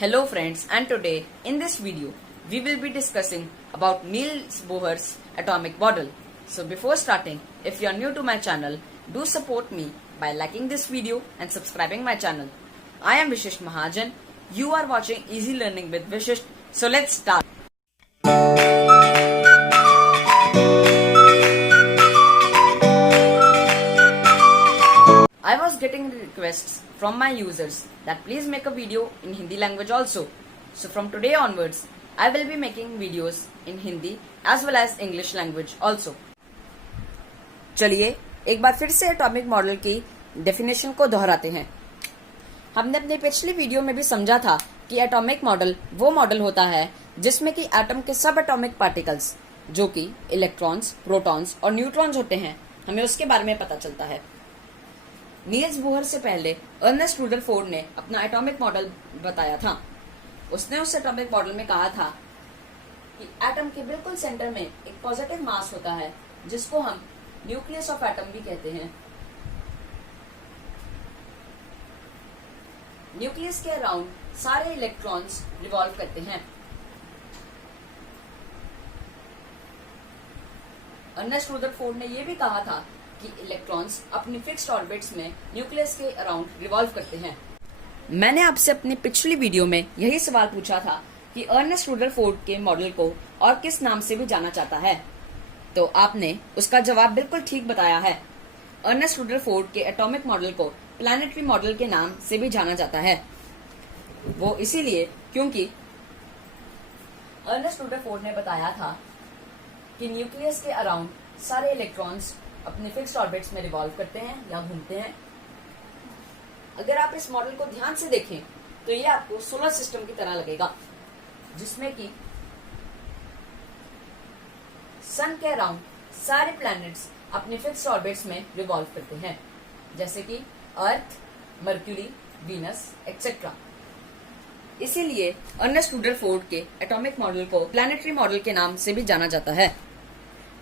Hello friends, and today in this video we will be discussing about Niels Bohr's atomic model. So before starting, if you are new to my channel, do support me by liking this video and subscribing my channel. I am Vishisht Mahajan. You are watching Easy Learning with Vishisht. So let's start. I was getting requests from my users that please make a video in Hindi language also. So from today onwards, I will be making videos in Hindi as well as English language also. चलिए एक बार फिर से atomic model की definition को दोहराते हैं। हमने अपनी पिछली वीडियो में भी समझा था कि एटॉमिक मॉडल वो मॉडल होता है जिसमें कि एटम के सब एटॉमिक पार्टिकल्स जो कि इलेक्ट्रॉन्स, प्रोटॉन्स और न्यूट्रॉन्स होते हैं, हमें उसके बारे में पता चलता है। नील्स बोहर से पहले अर्नेस्ट रदरफोर्ड ने अपना एटॉमिक मॉडल बताया था। उसने उस एटॉमिक मॉडल में कहा था कि एटम के बिल्कुल सेंटर में एक पॉजिटिव मास होता है जिसको हम न्यूक्लियस ऑफ एटम भी कहते हैं। न्यूक्लियस के अराउंड सारे इलेक्ट्रॉन्स रिवॉल्व करते हैं। अर्नेस्ट रदरफोर्ड ने यह भी कहा था कि इलेक्ट्रॉन्स अपनी फिक्स्ड ऑर्बिट्स में न्यूक्लियस के अराउंड रिवॉल्व करते हैं। मैंने आपसे अपनी पिछली वीडियो में यही सवाल पूछा था कि अर्नेस्ट रदरफोर्ड के मॉडल को और किस नाम से भी जाना जाता है, तो आपने उसका जवाब बिल्कुल ठीक बताया है। अर्नेस्ट रदरफोर्ड के एटॉमिक मॉडल को प्लैनेटरी मॉडल के नाम से भी जाना जाता है। वो इसीलिए क्योंकि अर्नेस्ट रदरफोर्ड ने बताया था कि न्यूक्लियस के अराउंड सारे इलेक्ट्रॉन्स अपने फिक्स्ड ऑर्बिट्स में रिवॉल्व करते हैं या घूमते हैं। अगर आप इस मॉडल को ध्यान से देखें तो ये आपको सोलर सिस्टम की तरह लगेगा, जिसमें कि सन के अराउंड सारे प्लैनेट्स अपने फिक्स्ड ऑर्बिट्स में रिवॉल्व करते हैं, जैसे कि अर्थ, मर्क्यूरी, वीनस एक्सेट्रा। इसीलिए अर्नेस्ट रदरफोर्ड के एटॉमिक मॉडल को प्लैनेटरी मॉडल के नाम से भी जाना जाता है।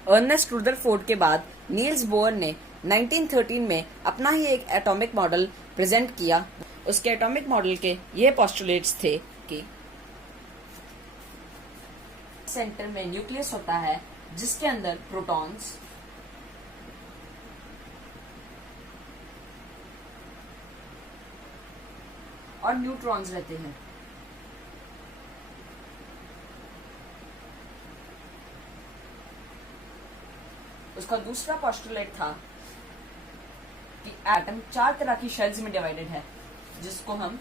अर्नेस्ट रदरफोर्ड के बाद नील्स बोहर ने 1913 में अपना ही एक एटॉमिक मॉडल प्रेजेंट किया। उसके एटॉमिक मॉडल के ये पोस्टुलेट्स थे कि सेंटर में न्यूक्लियस होता है जिसके अंदर प्रोटॉन्स, और न्यूट्रॉन्स रहते हैं। उसका दूसरा पोस्टुलेट था कि एटम 4 तरह की शेल्स में डिवाइडेड है, जिसको हम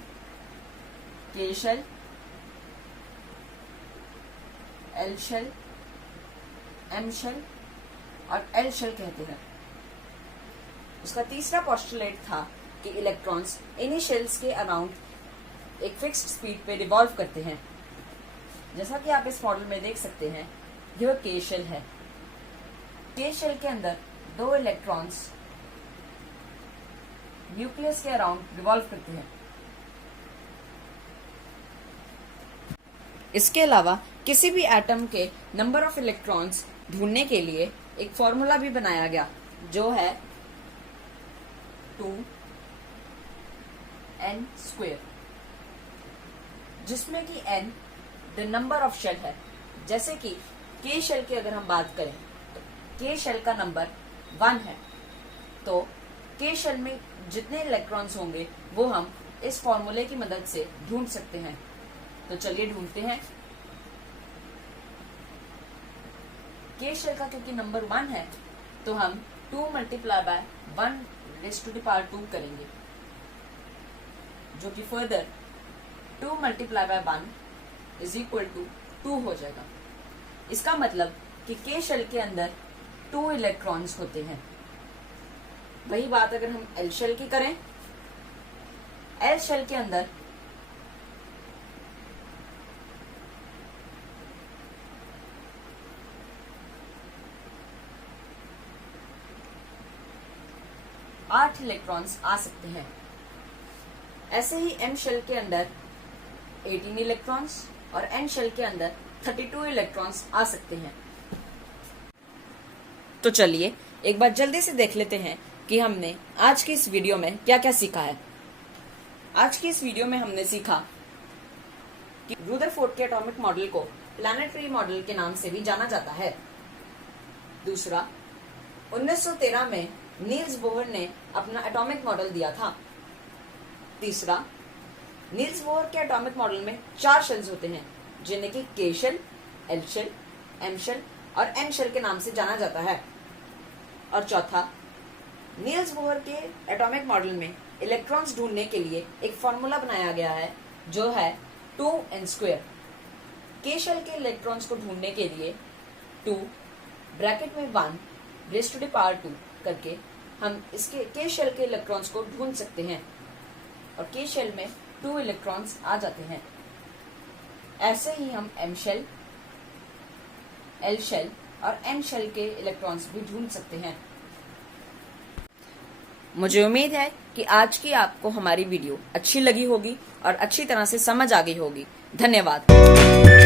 K shell, L shell, M shell और एल शेल कहते हैं। उसका तीसरा पोस्टुलेट था कि इलेक्ट्रॉन्स इन्हीं शेल्स के अराउंड एक फिक्स्ड स्पीड पे रिवॉल्व करते हैं। जैसा कि आप इस मॉडल में देख सकते हैं, यह के शेल है। के शेल के अंदर 2 इलेक्ट्रॉन्स न्यूक्लियस के अराउंड रिवॉल्व करते हैं। इसके अलावा किसी भी एटम के नंबर ऑफ इलेक्ट्रॉन्स ढूंढने के लिए एक फॉर्मूला भी बनाया गया, जो है 2n², जिसमें कि n the number of shell है। जैसे कि के शेल की अगर हम बात करें तो के शेल का नंबर 1 है, तो के शेल में जितने इलेक्ट्रॉन्स होंगे वो हम इस फॉर्मूले की मदद से ढूंढ सकते हैं। तो चलिए ढूंढते हैं। के शेल का क्योंकि नंबर 1 है तो हम 2 × 1⁻² करेंगे, जो कि फर्दर 2 × 1 = 2 हो जाएगा। इसका मतलब कि के शेल के अंदर 2 इलेक्ट्रॉन्स होते हैं। वही बात अगर हम एल शेल की करें, एल शेल के अंदर आठ इलेक्ट्रॉन्स आ सकते हैं। ऐसे ही एम शेल के अंदर 18 इलेक्ट्रॉन्स और एन शेल के अंदर 32 इलेक्ट्रॉन्स आ सकते हैं। तो चलिए एक बार जल्दी से देख लेते हैं कि हमने आज की इस वीडियो में क्या क्या सीखा है। आज की इस वीडियो में हमने सीखा कि रुदरफोर्ड के एटॉमिक मॉडल को प्लैनेटरी मॉडल के नाम से भी जाना जाता है। दूसरा, 1913 में नील्स बोहर ने अपना एटॉमिक मॉडल दिया था। तीसरा, नील्स बोहर के एटॉमिक मॉडल में 4 शेल्स होते हैं जिन्हें कि K shell, L shell, M shell और एन शेल के नाम से जाना जाता है। और चौथा, नील्स बोहर के एटॉमिक मॉडल में इलेक्ट्रॉन्स ढूंढने के लिए एक फॉर्मूला बनाया गया है जो है 2n²। के शेल के इलेक्ट्रॉन्स को ढूंढने के लिए 2 ब्रैकेट में 1 रेज़ टू द पावर 2 करके हम इसके के शेल के इलेक्ट्रॉन्स को ढूंढ सकते हैं और के शेल में 2 इलेक्ट्रॉन्स आ जाते हैं। ऐसे ही हम एम शेल, एल शेल और एन शेल के इलेक्ट्रॉन्स भी ढूंढ सकते हैं। मुझे उम्मीद है कि आज की आपको हमारी वीडियो अच्छी लगी होगी और अच्छी तरह से समझ आ गई होगी। धन्यवाद।